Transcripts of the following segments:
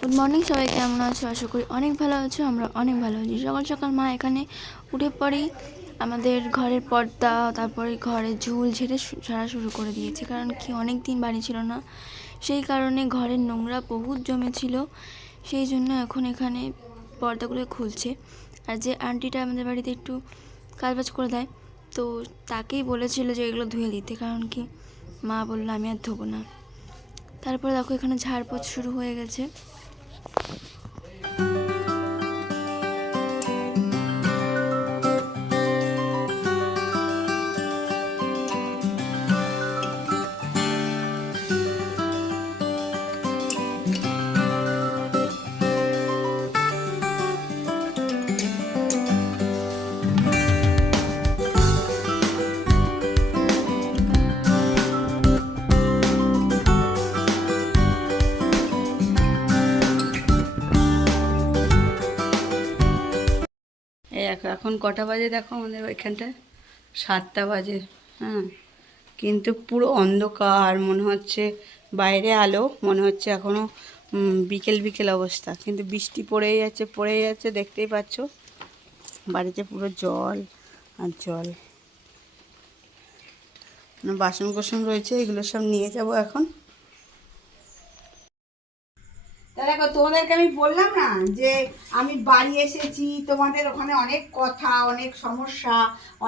Good morning সবাই কেমন আছো? আশা করি অনেক ভালো আছো, আমরা অনেক ভালো আছি। সকাল সকাল মা এখানে উঠে পড়েই আমাদের ঘরের পর্দা, তারপরে ঘরে ঝুল ঝেড়ে ঝাড়া শুরু করে দিয়েছে। কারণ কি অনেক দিন বাড়ি ছিল না। সেই কারণে ঘরের নোংরা বহুত জমেছিল। সেই জন্য এখন এখানে পর্দাগুলো খুলছে। আর যে আন্টিটা আমাদের বাড়িতে একটু কাজবাজ করে দেয়, তো তাকেই বলেছিল যে এগুলো ধুয়ে দিতে। কারণ কি, মা বলল, আমি আর ধোবো না। তারপরে দেখো এখানে ঝাড়পোছ শুরু হয়ে গেছে। দেখো, এখন কটা বাজে দেখো আমাদের ওইখানটায়? সাতটা বাজে হ্যাঁ। কিন্তু পুরো অন্ধকার, মনে হচ্ছে বাইরে আলো, মনে হচ্ছে এখনও বিকেল বিকেল অবস্থা। কিন্তু বৃষ্টি পড়েই যাচ্ছে পড়েই যাচ্ছে, দেখতেই পাচ্ছ। বাড়িতে পুরো জল আর জল। বাসন কোসন রয়েছে, এগুলো সব নিয়ে যাব এখন তা দেখো তোমাদেরকে আমি বললাম না যে আমি বাড়ি এসেছি, তোমাদের ওখানে অনেক কথা, অনেক সমস্যা,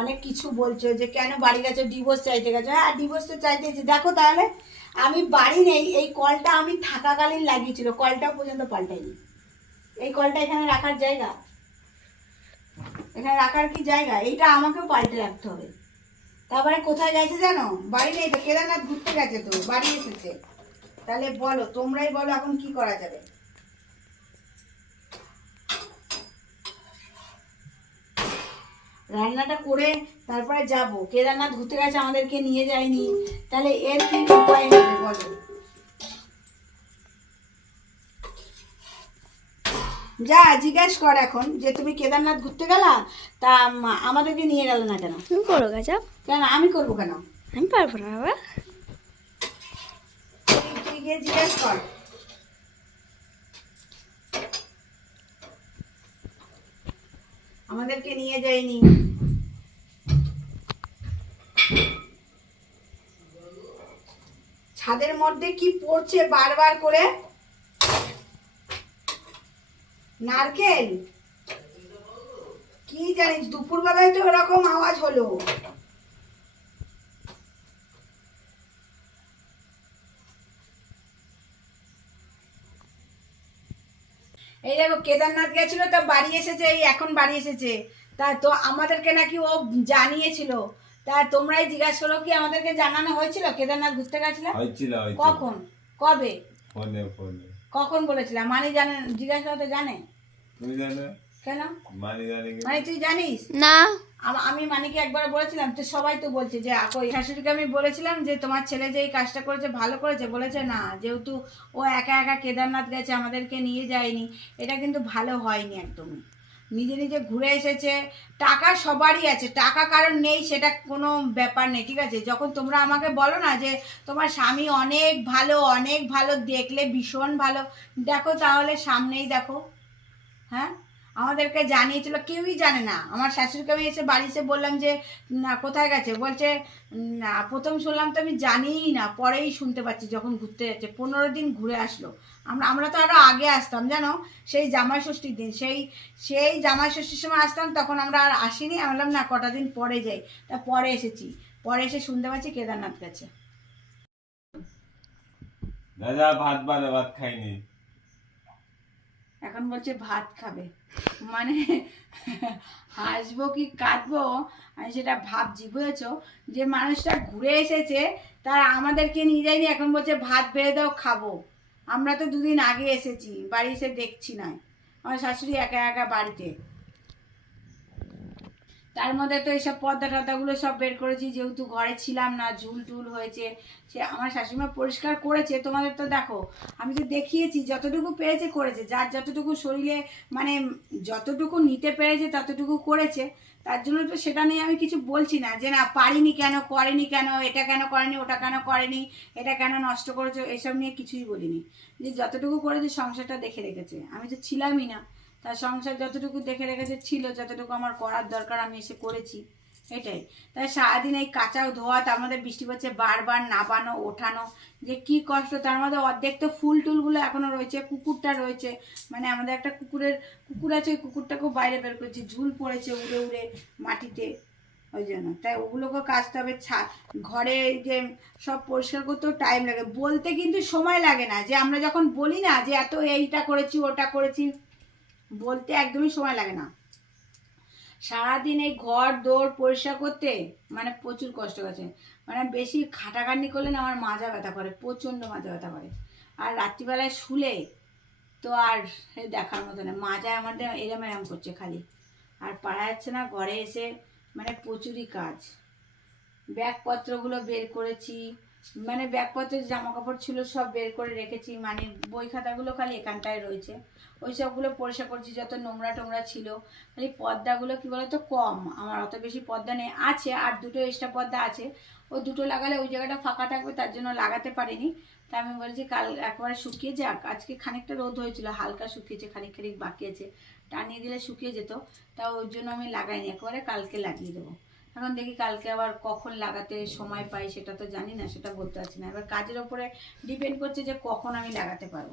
অনেক কিছু বলছো যে কেন বাড়ি গেছো ডিভোর্স চাইতে গেছো? হ্যাঁ ডিভোর্স তো চাইতেছি দেখো তাহলে, আমি বাড়ি নেই, এই কলটা আমি থাকাকালীন লাগিয়েছিল কলটাও পর্যন্ত পাল্টাইনি। এই কলটা এখানে রাখার জায়গা? এখানে রাখার কি জায়গা? এইটা আমাকেও পাল্টে রাখতে হবে। তারপরে কোথায় গেছে জানো? বাড়ি নেই তো, কেদারনাথ ঘুরতে গেছে তো, বাড়ি এসেছে। তাহলে বলো, তোমরাই বলো এখন কি করা যাবে? রান্নাটা করে তারপরে যাব। কেদারনাথ ঘুরতে গেছে আমাদেরকে নিয়ে যায়নি। তাহলে এর কি উপায় হবে বলো? যা জিজ্ঞেস কর এখন যে তুমি কেদারনাথ ঘুরতে গেলা? তা আমাদেরকে নিয়ে গেল না কেন? তুমি করো গাছা কেন আমি করব কেন? আমি পারব না বাবা। তুই গিয়ে জিজ্ঞেস কর। আমাদেরকে নিয়ে যায়নি। ছাদের মধ্যে কি পড়ছে বারবার করে? নারকেল? কি জানিস, দুপুরবেলায় তো এরকম আওয়াজ হলো। এই দেখো কেদারনাথ গেছিল তা বাড়ি এসেছে এই এখন বাড়ি এসেছে। তা তো আমাদেরকে নাকি ও জানিয়েছিল। তা তোমরাই জিজ্ঞাসা করো কি আমাদেরকে জানানো হয়েছিল? কেদারনাথ ঘুরতে গেছিল? হয়েছিল হয়েছিল। কখন? কবে? ফোনে ফোনে। কখন বলেছিলাম মানে জানে জিজ্ঞাসা তো জানে। তুমি জানো? কেন মানি মানে তুই জানিস? না। আম- আমি মানিকে একবার বলেছিলাম তো সবাই তো বলছে যে শাশুড়িকে আমি বলেছিলাম যে তোমার ছেলে যে এই কাজটা করেছে ভালো করেছে। বলেছে না যেহেতু ও একা একা কেদারনাথ গেছে আমাদেরকে নিয়ে যায়নি এটা কিন্তু ভালো হয়নি একদমই। নিজে নিজে ঘুরে এসেছে টাকা সবারই আছে টাকা কারণ নেই সেটা কোনো ব্যাপার নেই ঠিক আছে? যখন তোমরা আমাকে বলো না যে তোমার স্বামী অনেক ভালো অনেক ভালো দেখলে ভীষণ ভালো। দেখো তাহলে সামনেই দেখো হ্যাঁ? আমাদেরকে জানিয়েছিল, কেউই জানে না। আমার শাশুড়িকে আমি এসে বাড়ি এসে বললাম যে না কোথায় গেছে? বলছে না প্রথম শুনলাম তো আমি জানিই না, পরেই শুনতে পাচ্ছি যখন ঘুরতে যাচ্ছে। পনেরো দিন ঘুরে আসলো। আমরা আমরা তো আরও আগে আসতাম, জানো? সেই জামাই ষষ্ঠীর দিন, সেই সেই জামাই ষষ্ঠীর সময় আসতাম, তখন আমরা আর আসিনি। আমি বললাম, না, কটা দিন পরে যাই। তা পরে এসেছি। পরে এসে শুনতে পাচ্ছি কেদারনাথ গেছে। দাদা, ভাত বানা ভাত খাইনি। এখন বলছে ভাত খাবে। মানে হাসবো কি কাঁদবো? আমি সেটা ভাবছি, বুঝেছ? যে মানুষটা ঘুরে এসেছে, তার আমাদেরকে নিয়ে যায়নি, এখন বলছে ভাত বেড়ে দাও, খাব। আমরা তো দুদিন আগে এসেছি, বাড়ি এসে দেখছি না আমার শাশুড়ি একা একা বাড়িতে। তার মধ্যে তো এইসব পর্দা টর্দাগুলো সব বের করেছি, যেহেতু ঘরে ছিলাম না, ঝুল টুল হয়েছে, সে আমার শাশুড়িমা পরিষ্কার করেছে। তোমাদের তো দেখো, আমি তো দেখিয়েছি, যতটুকু পেরেছে করেছে, যার যতটুকু শরীরে মানে যতটুকু নিতে পেরেছে, ততটুকু করেছে, তার জন্য তো সেটা নিয়ে আমি কিছু বলছি না, যে না, পারিনি কেন, করেনি কেন, এটা কেন করেনি, ওটা কেন করেনি, এটা কেন নষ্ট করেছে, এসব নিয়ে কিছুই বলিনি। যে যতটুকু করেছে, সংসারটা দেখে রেখেছে। আমি তো ছিলামই না। তার সংসার যতটুকু দেখে রেখেছে ছিল, যতটুকু আমার করার দরকার আমি এসে করেছি। এটাই। তাই সারাদিন এই কাঁচাও ধোয়া, তার মধ্যে বৃষ্টি পড়ছে বারবার নাবানো ওঠানো, যে কি কষ্ট, তার মধ্যে অর্ধেক তো ফুল টুলগুলো এখনও রয়েছে, কুকুরটা রয়েছে। মানে আমাদের একটা কুকুরের, কুকুর আছে, ওই কুকুরটাকেও বাইরে বের করেছি, ঝুল পড়েছে উড়ে উড়ে মাটিতে, ওই জন্য। তাই ওগুলোকে কাচতে হবে, ছা, ঘরে যে সব পরিষ্কার করতেও টাইম লাগে। বলতে কিন্তু সময় লাগে না, যে আমরা যখন বলি না যে এত এইটা করেছি, ওটা করেছি বলতে একদমই সময় লাগে না। সারাদিন এই ঘর দৌড় পরিষ্কার করতে মানে প্রচুর কষ্ট গেছে মানে বেশি খাটাখাটনি করলে না আমার মাজা ব্যথা করে, প্রচণ্ড মাজা ব্যথা করে। আর রাত্রিবেলায় শুলে তো আর দেখার মতো না মাজা আমাদের এরম এরম করছে খালি। আর পারা যাচ্ছে না, ঘরে এসে মানে প্রচুরই কাজ। ব্যাগপত্রগুলো বের করেছি মানে ব্যাগপত্রের জামা কাপড় ছিল সব বের করে রেখেছি মানে বই খাতাগুলো খালি এখানটায় রয়েছে। ওই সবগুলো পরিষ্কার করছি, যত নোংরা টোংরা ছিল। খালি পর্দাগুলো কি বলতো, কম। আমার অত বেশি পর্দা নেই, আছে, আর দুটো এক্সট্রা পর্দা আছে। ও দুটো লাগালে ওই জায়গাটা ফাঁকা থাকবে, তার জন্য লাগাতে পারিনি। তা আমি বলছি, কাল একবারে শুকিয়ে যাক। আজকে খানিকটা রোদ হয়েছিল, হালকা শুকিয়েছে, খানিক খানিক বাকি আছে। টানিয়ে দিলে শুকিয়ে যেত, তা ওই জন্য আমি লাগাইনি, একবারে কালকে লাগিয়ে দেবো। এখন দেখি কালকে আবার কখন লাগাতে সময় পাই সেটা তো জানি না সেটা বলতে পারছি না। এবার কাজের ওপরে ডিপেন্ড করছে যে কখন আমি লাগাতে পারব।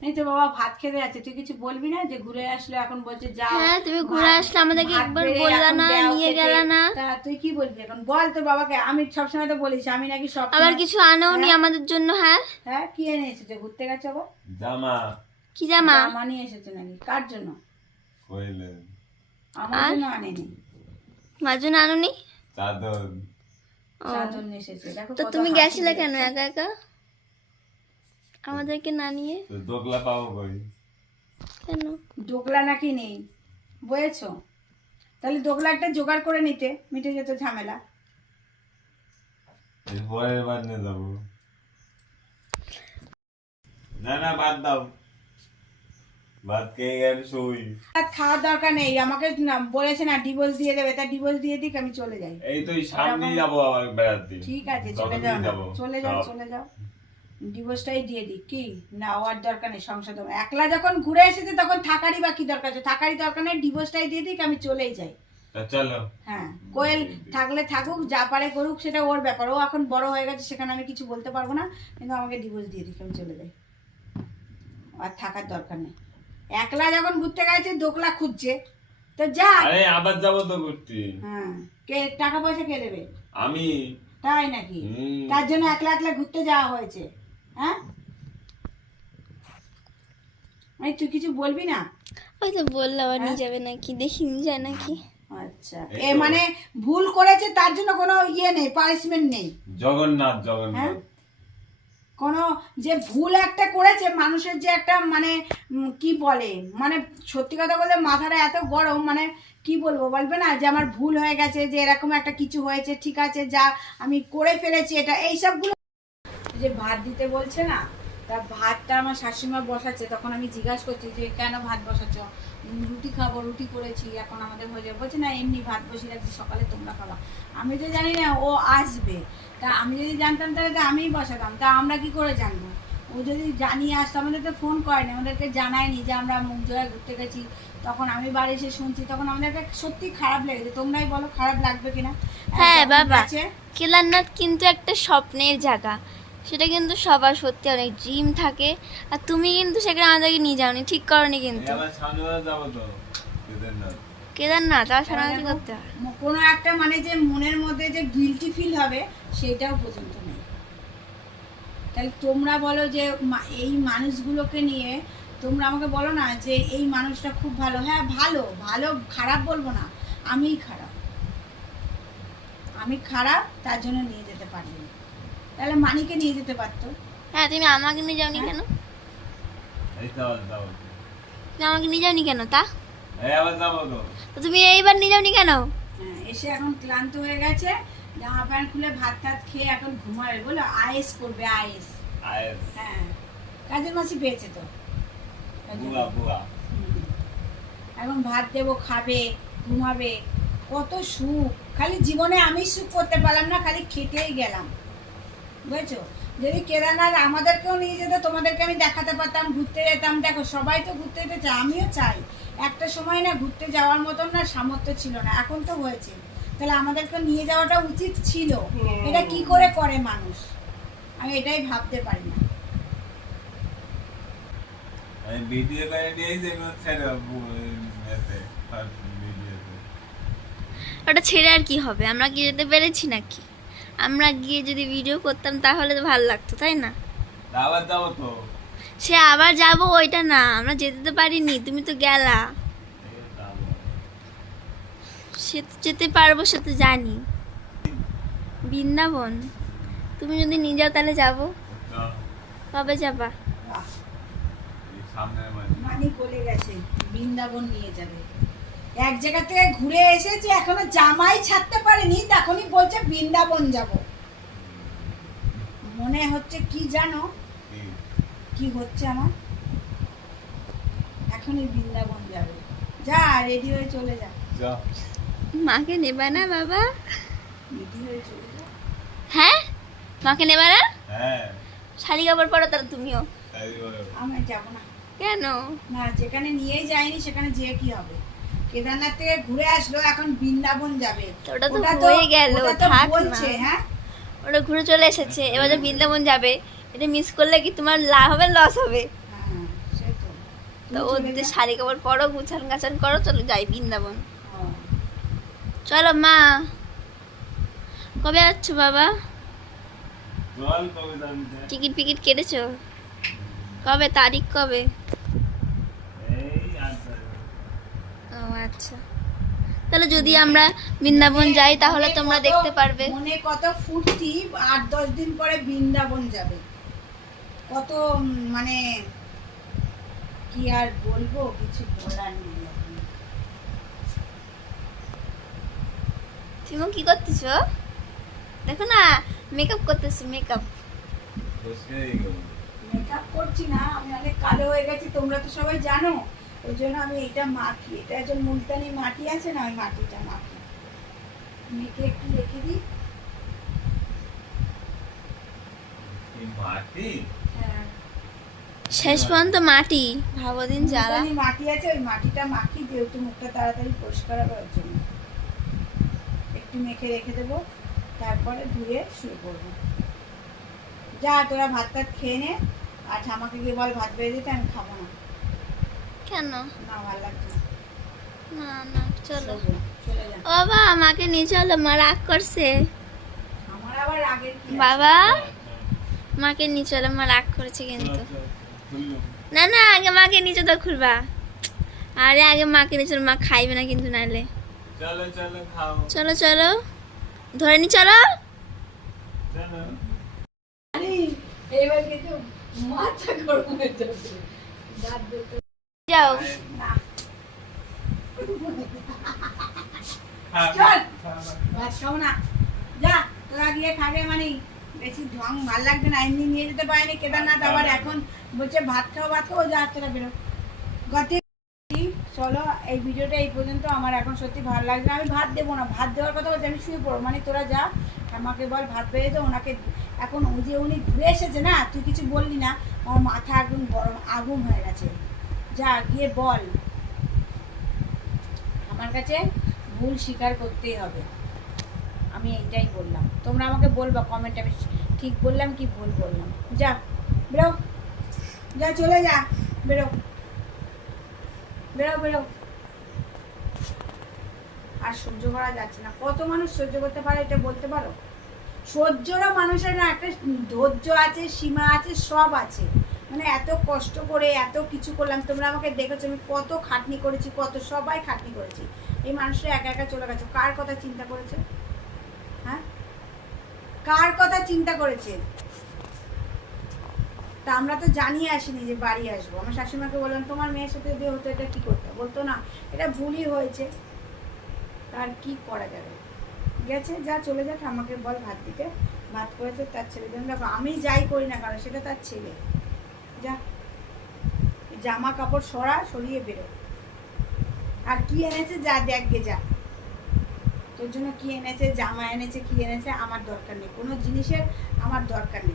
এই তো বাবা ভাত খেতে যাচ্ছে তুই কিছু বলবি না যে ঘুরে আসলো এখন বলছে যা হ্যাঁ তুমি ঘুরে আসলে আমাদেরকে একবার বললা না নিয়ে গেলা না। তা তুই কি বলবি এখন? বল তোর বাবাকে আমি সবসময় তো বলিস আমি নাকি সব আবার কিছু আনেও নি আমাদের জন্য হ্যাঁ? হ্যাঁ কি এনে এসেছে? ঘুরতে গেছে আবার জামা। কি জামা? জামা নিয়ে এসেছে নাকি? কার জন্য? কইলে আমার জন্য আনেনি। মার জন্য আনোনি? চাদর। চাদর এসেছে। তো তুমি গেছিলে কেন একা একা? আমাদেরকে না নিয়ে? তো দোকলা পাবো কই? কেন? দোকলা নাকি নেই। বুঝেছ তাহলে দোকলা একটা জোগাড় করে নিতে মিটে যেত ঝামেলা। এই পরের বার নিয়ে যাব। না না বাদ দাও। ভাত খেয়ে গেলে শুই। আর খাওয়ার দরকার নেই আমাকে বলেছে না ডিভোর্স দিয়ে দেবে তা ডিভোর্স দিয়ে দিক আমি চলে যাই। এই তো এই সামনেই আবার বেড়াতে ঠিক আছে চলে যাও চলে যাও চলে যাও। ডিভোর্সটাই দিয়ে দিক কি? না দরকার নেই সংসার। একলা যখন ঘুরে এসেছে তখন থাকারই বাকি দরকার আছে। থাকারই দরকার নেই ডিভোর্সটাই দিয়ে দিক আমি চলেই যাই। চলো। হ্যাঁ কোয়েল থাকলে থাকুক যা পারে করুক সেটা ওর ব্যাপার। ও এখন বড় হয়ে গেছে সেখানে আমি কিছু বলতে পারব না কিন্তু আমাকে ডিভোর্স দিয়ে দিক আমি চলে যাই। আর থাকার দরকার নেই। একলা যখন ঘুরতে গেছে দোকলা খুঁজছে। তো যা আরে আবার যাব তো ঘুরতে। হ্যাঁ। কে টাকা পয়সা কে দেবে? আমি। তাই নাকি? তার জন্য একলা একলা ঘুরতে যাওয়া হয়েছে। হ্যাঁ? তুই কিছু বলবি না? ওই তো বললাম আর নিয়ে যাবে নাকি? দেখি নিয়ে যায় নাকি? আচ্ছা। এ মানে ভুল করেছে তার জন্য কোনো ইয়ে নেই পানিশমেন্ট নেই। জগন্নাথ হ্যাঁ? জগন্নাথ কোনো যে ভুল একটা করেছে, মানুষের যে একটা মানে কি বলে মানে সত্যি কথা বলতে মাথাটা এত গরম মানে কি বলব, বলবে না যে আমার ভুল হয়ে গেছে, যে এরকম একটা কিছু হয়েছে, ঠিক আছে, যা আমি করে ফেলেছি, এটা এইসবগুলো যে ভাত দিতে বলছে না তা ভাতটা আমার শাশুড়িমা বসাচ্ছে তখন আমি জিজ্ঞাসা করছি যে কেন ভাত বসাচ্ছ? রুটি খাব রুটি করেছি এখন আমাদের হয়ে যাবে। বলছে না এমনি ভাত বসিয়ে রাখছি সকালে তোমরা খাবা। আমি তো জানি না ও আসবে। তা আমি যদি জানতাম তাহলে তো আমিই বসাতাম। তা আমরা কি করে জানব? ও যদি জানিয়ে আসতো আমাদের তো ফোন করেনি আমাদেরকে জানায়নি যে আমরা মুখ জোড়ায় ঘুরতে গেছি। তখন আমি বাড়ি এসে শুনছি তখন আমাদেরকে সত্যি খারাপ লেগেছে তোমরাই বলো খারাপ লাগবে কিনা? হ্যাঁ, বাবা। গেছে, কেদারনাথ কিন্তু একটা স্বপ্নের জায়গা। সেটা কিন্তু সবার সত্যি অনেক ড্রিম থাকে। আর তুমি কিন্তু সেখানে আমাদেরকে নিয়ে যাওনি ঠিক করনি কিন্তু। কেদারনাথ। আর সারাদিন করতে হয়? কোনো একটা মানে যে মনের মধ্যে যে গিলটি ফিল হবে সেটাও পর্যন্ত নেই। তাহলে তোমরা বলো যে মা- এই মানুষগুলোকে নিয়ে তোমরা আমাকে বলো না যে এই মানুষটা খুব ভালো। হ্যাঁ ভালো ভালো খারাপ বলব না। আমিই খারাপ। আমি খারাপ তার জন্য নিয়ে যেতে পারিনি তাহলে মানিকে নিয়ে যেতে পারতো। হ্যাঁ তুমি আমাকে নিয়ে যাওনি কেন? এই তো আবার যাব তুমি আমাকে নিয়ে যাওনি কেন তা? এই আবার যাব তো। তো তুমি এইবার নিয়ে যাওনি কেন? হ্যাঁ, এসে এখন ক্লান্ত হয়ে গেছে। জামা প্যান্ট খুলে ভাত টাত খেয়ে এখন ঘুমাবে। বলো আয়েস করবে আয়েস। হ্যাঁ কাজের মাসি পেয়েছে তো। বুয়া বুয়া। এখন ভাত দেবো খাবে ঘুমাবে। কত সুখ। খালি জীবনে আমি সুখ করতে পারলাম না খালি খেটেই গেলাম। বুঝেছ? যদি কেদারনাথ আমাদেরকেও নিয়ে যেত তোমাদেরকে আমি দেখাতে পারতাম ঘুরতে যেতাম। দেখো সবাই তো ঘুরতে যেতে চায় আমিও চাই। একটা সময় না ঘুরতে যাওয়ার মতন না সামর্থ্য ছিল না এখন তো হয়েছে। তাহলে আমাদেরকে নিয়ে যাওয়াটা উচিত ছিল। এটা কি করে করে মানুষ? আমি এটাই ভাবতে পারি না। ভিডিও করে নিয়েছি এগুলো ছেড়ে ওটা ছেড়ে আর কি হবে? আমরা কি যেতে পেরেছি নাকি? আমরা গিয়ে যদি ভিডিও করতাম তাহলে তো ভালো লাগতো তাই না? আবার যাব তো। সে আবার যাব ওইটা না আমরা যেতে তো পারিনি তুমি তো গেলা। সে তো যেতে পারব সে তো জানি। বৃন্দাবন তুমি যদি নিয়ে যাও তাহলে যাব। কবে যাবা? মানি বলে গেছে বৃন্দাবন নিয়ে যাবে। এক জায়গা থেকে ঘুরে এসেছে এখনও জামাই ছাড়তে পারেনি তখনই বলছে বৃন্দাবন যাব। মনে হচ্ছে কি জানো? কি? হচ্ছে আমার? এখনই বৃন্দাবন যাবে। যা রেডি হয়ে চলে যা। মাকে নেবা না বাবা? রেডি হয়ে চলে যা। হ্যাঁ? মাকে নেবা না? হ্যাঁ। শাড়ি কাপড় পরো তাহলে তুমিও। আমি যাব না। কেন? না যেখানে নিয়েই যায়নি সেখানে যেয়ে কি হবে? কেদারনাথ থেকে ঘুরে আসলো এখন বৃন্দাবন যাবে। ওটা তো হয়ে গেল, থাক বলছে হ্যাঁ? ওটা ঘুরে চলে এসেছে এবার বৃন্দাবন যাবে। এটা মিস করলে কি তোমার লাভ হবে লস হবে? হ্যাঁ তো। ওদের যা। শাড়ি কাপড় পরো গুছান গাছান করো চলো যাই বৃন্দাবন। চলো মা। কবে যাচ্ছ বাবা? টিকিট ফিকিট কেটেছো? কবে তারিখ কবে এই আনতে। হ্যাঁ। ও আচ্ছা। তাহলে যদি আমরা বৃন্দাবন যাই তাহলে তোমরা দেখতে পারবে। মনে কত ফুর্তি আট দশ দিন পরে বৃন্দাবন যাবে। কত মানে কি আর বলব কিছু বলার নেই তুমি কি করতেছো? দেখো না মেকআপ করতেছি মেকআপ। মেকআপ করছি না আমি অনেক কালো হয়ে গেছি তোমরা তো সবাই জানো। ওই জন্য আমি এটা মাখি। এটা যে মুলতানি মাটি আছে না ওই মাটিটা মাখি। মেখে একটু রেখে দিই। মাটি? হ্যাঁ। শেষ পর্যন্ত মাটি। ভাবো দিন মুলতানি মাটি আছে ওই মাটিটা মাখি যেহেতু মুখটা তাড়াতাড়ি পরিষ্কার হবে ওর জন্য। একটু মেখে রেখে দেবো তারপরে ধুয়ে শুয়ে পড়ব। যা তোরা ভাত টাত খেয়ে নে আর আমাকে গিয়ে বল ভাত বেড়ে দিতে আমি খাব না। কেন? না না। চলো। ও বাবা আমাকে নিয়ে চলো মা রাগ করছে? বাবা মাকে নিয়ে চলো মা রাগ করেছে কিন্তু। না না আগে মাকে নিচে তো খুলবা। আরে আগে মাকে নিয়ে চলো মা খাইবে না কিন্তু নাইলে। চলো চলো খাও। চলো চলো। ধরে নি চলো। এবার কিন্তু মাথা গরম হয়ে যাবে। যাও চল। যা তোরা গিয়ে খাবে মানে বেশি ঢং ভালো লাগছে না এমনি নিয়ে যেতে পারেনি কেদারনাথ আবার এখন বলছে ভাত খাও ভাত খাও যা তোরা বেরো চলো এই ভিডিওটা এই পর্যন্ত আমার এখন সত্যি ভালো লাগছে। আমি ভাত দেবো না ভাত দেওয়ার কথা বলছি আমি শুয়ে পড়ব মানে তোরা যা আমাকে বল ভাত পেয়ে তো ওনাকে এখন যে উনি ঘুরে এসেছে না, তুই কিছু বললি না, আমার মাথা একদম গরম, আগুন হয়ে গেছে যা গিয়ে বল। আমার কাছে ভুল স্বীকার করতেই হবে। আমি এইটাই বললাম। তোমরা আমাকে বলবা কমেন্টে আমি ঠিক বললাম কি ভুল বললাম। যা, বেরো। যা, চলে যা। বেরো। বেরো বেরো। আর সহ্য করা যাচ্ছে না। কত মানুষ সহ্য করতে পারে এটা বলতে পারো? সহ্যরও মানুষের না, একটা ধৈর্য আছে, সীমা আছে, সব আছে। মানে এত কষ্ট করে এত কিছু করলাম, তোমরা আমাকে দেখেছ, আমি কত খাটনি করেছি, কত সবাই খাটনি করেছি। এই মানুষটা একা একা চলে গেছে। কার কথা চিন্তা করেছে? হ্যাঁ? কার কথা চিন্তা করেছে? তা আমরা তো জানিয়ে আসিনি যে বাড়ি আসব। আমার শাশুড়িমাকে বললাম, তোমার মেয়ের সাথে যদি হতো, এটা কি করতে? বলতো, না, এটা ভুলই হয়েছে। তার কি করা যাবে? গেছে, যা চলে যা আমাকে বল ভাত দিতে। ভাত করেছে তার ছেলে। আমি যাই করি না কারণ সেটা তার ছেলে। যা। জামা কাপড় সরা, সরিয়ে বেরো। আর কি এনেছে যা দেখবে যা। তোর জন্য কি এনেছে, জামা এনেছে, কি এনেছে, আমার দরকার নেই। কোনো জিনিসের আমার দরকার নেই।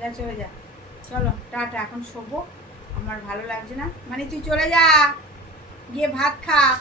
যা, চলে যা। চলো, টাটা, এখন শোবো। আমার ভালো লাগছে না। মানে তুই চলে যা। গিয়ে ভাত খা।